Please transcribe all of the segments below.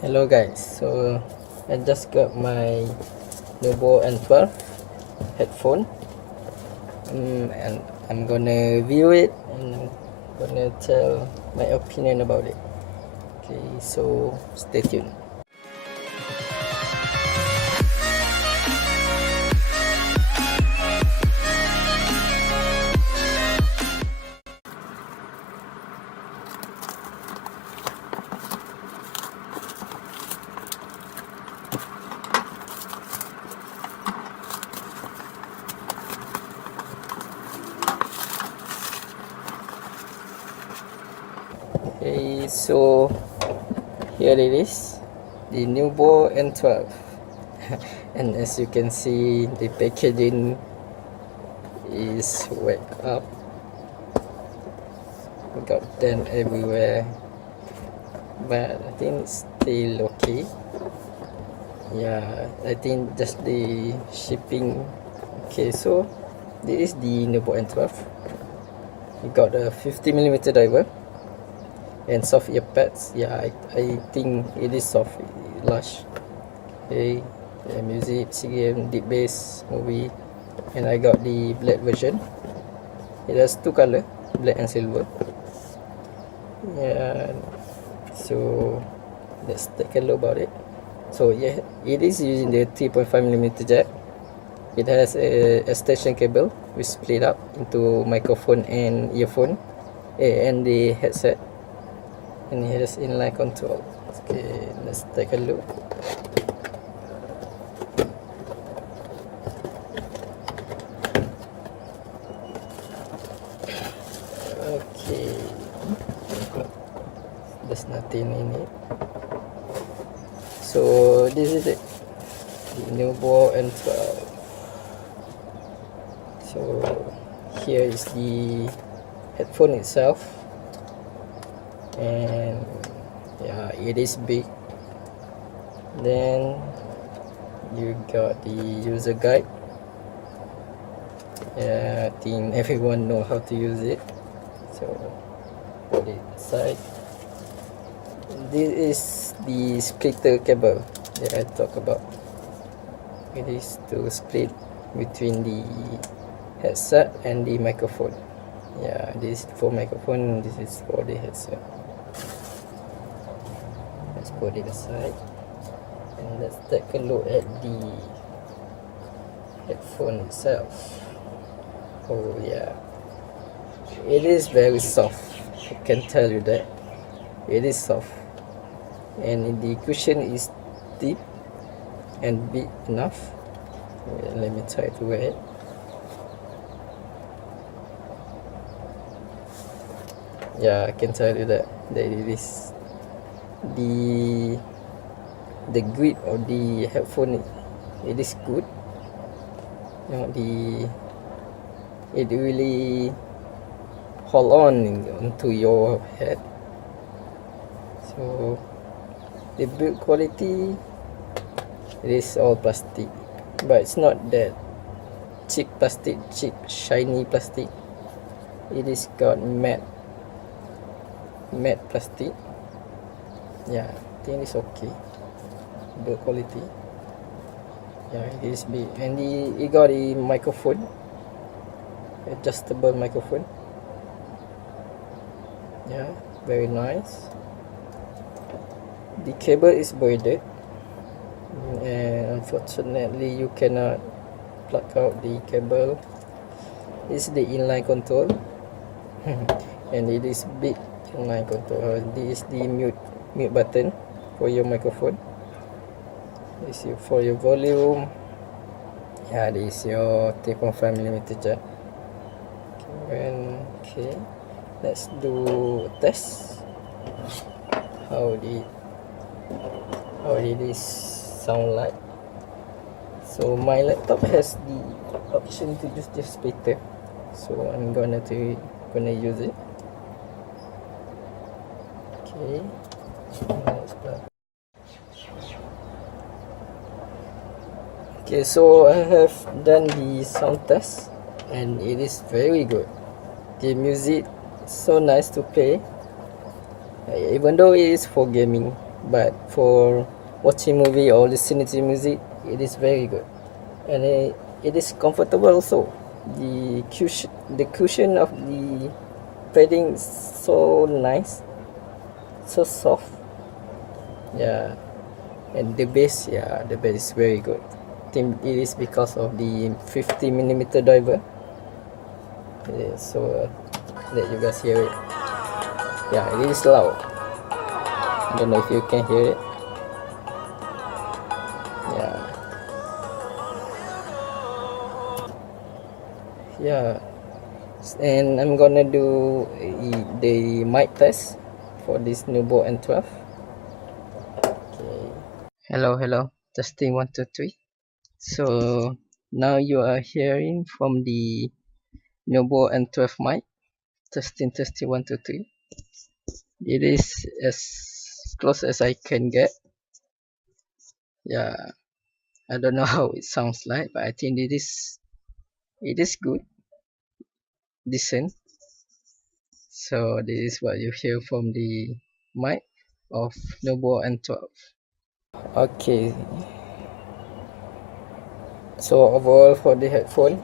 Hello guys, so I just got my Nubwo N12 headphone, and I'm gonna review it and I'm gonna tell my opinion about it. Okay, so stay tuned. Okay, so here it is, the Nubwo N12. And as you can see, the packaging is wet up. We got them everywhere, but I think it's still okay. Yeah, I think just the shipping. Okay, so this is the Nubwo N12. We got a 50mm diver and soft ear pads. Yeah, I think it is soft, lush. Okay, music, game, deep bass, movie, and I got the black version. It has two color, black and silver. Yeah, so let's take a look about it. So yeah, it is using the 3.5mm jack. It has a extension cable which split up into microphone and earphone, and the headset, and it has inline control. Okay, let's take a look. Okay, there's nothing in it. So this is it, the Nubwo N12. So here is the headphone itself, and yeah, it is big. Then you got the user guide. Yeah, I think everyone know how to use it. So put it aside. This is the splitter cable that I talk about. It is to split between the headset and the microphone. Yeah, this is for microphone, this is for the headset. Let's put it aside and let's take a look at the headphone itself. Oh yeah, it is very soft. I can tell you that it is soft, and the cushion is deep and big enough. Let me try to wear it. Yeah, I can tell you that it is the grip of the headphone. It is good. You know, it really hold on onto your head. So the build quality, it is all plastic, but it's not that cheap plastic, cheap shiny plastic. It is got matte plastic. Yeah, I think it's okay. Build quality, yeah, it is big, and it got a microphone, adjustable microphone. Yeah, very nice. The cable is braided, and unfortunately you cannot plug out the cable. This is the inline control. And it is big inline control. This is the mute button for your microphone. This is for your volume. Yeah, this is your 3.5mm jack. Okay, let's do a test. How did this sound like? So my laptop has the option to use this splitter, so I'm gonna use it. Okay, let's start. Okay, so I have done the sound test and it is very good. The music is so nice to play, even though it is for gaming. but for watching movie or listening to music, it is very good, and it is comfortable also. The cushion of the padding is so nice, so soft. Yeah, and the bass, yeah, the bass is very good. I think it is because of the 50mm driver. Yeah, so let you guys hear it. Yeah, it is loud. I don't know if you can hear it. Yeah, yeah. And I'm gonna do the mic test for this Nubwo N12. Okay. Hello, hello. Testing 1 2 3. So now you are hearing from the Nubwo N12 mic. Testing 1 2 3. It is as close as I can get. Yeah, I don't know how it sounds like, but I think it is good, decent. So this is what you hear from the mic of Nubwo N12. Okay, so overall for the headphone,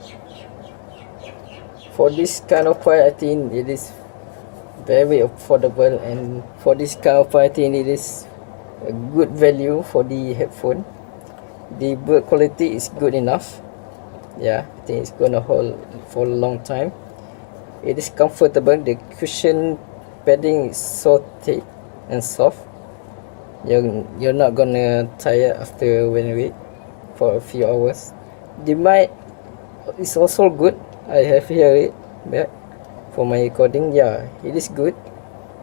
for this kind of price, I think it is very affordable, and for this kind of price, I think it is a good value for the headphone. The build quality is good enough. Yeah, I think it's gonna hold for a long time. It is comfortable. The cushion padding is so thick and soft. You're not gonna tire after wearing it for a few hours. The mic is also good. I have heard it back for my recording. Yeah, it is good.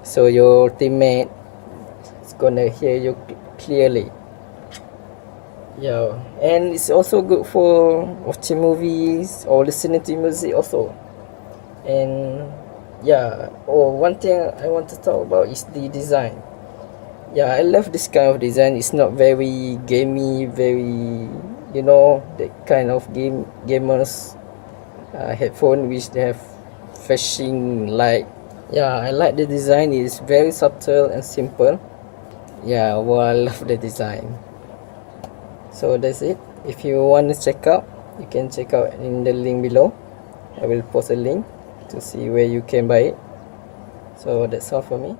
So your teammate is gonna hear you clearly. Yeah, and it's also good for watching movies or listening to music also. And yeah, one thing I want to talk about is the design. Yeah, I love this kind of design. It's not very gamey, very, that kind of gamers headphone which they have flashing light. Yeah, I like the design. It's very subtle and simple. Yeah, well, I love the design. So that's it. If you want to check out, you can check out in the link below. I will post a link to see where you can buy it. So that's all for me.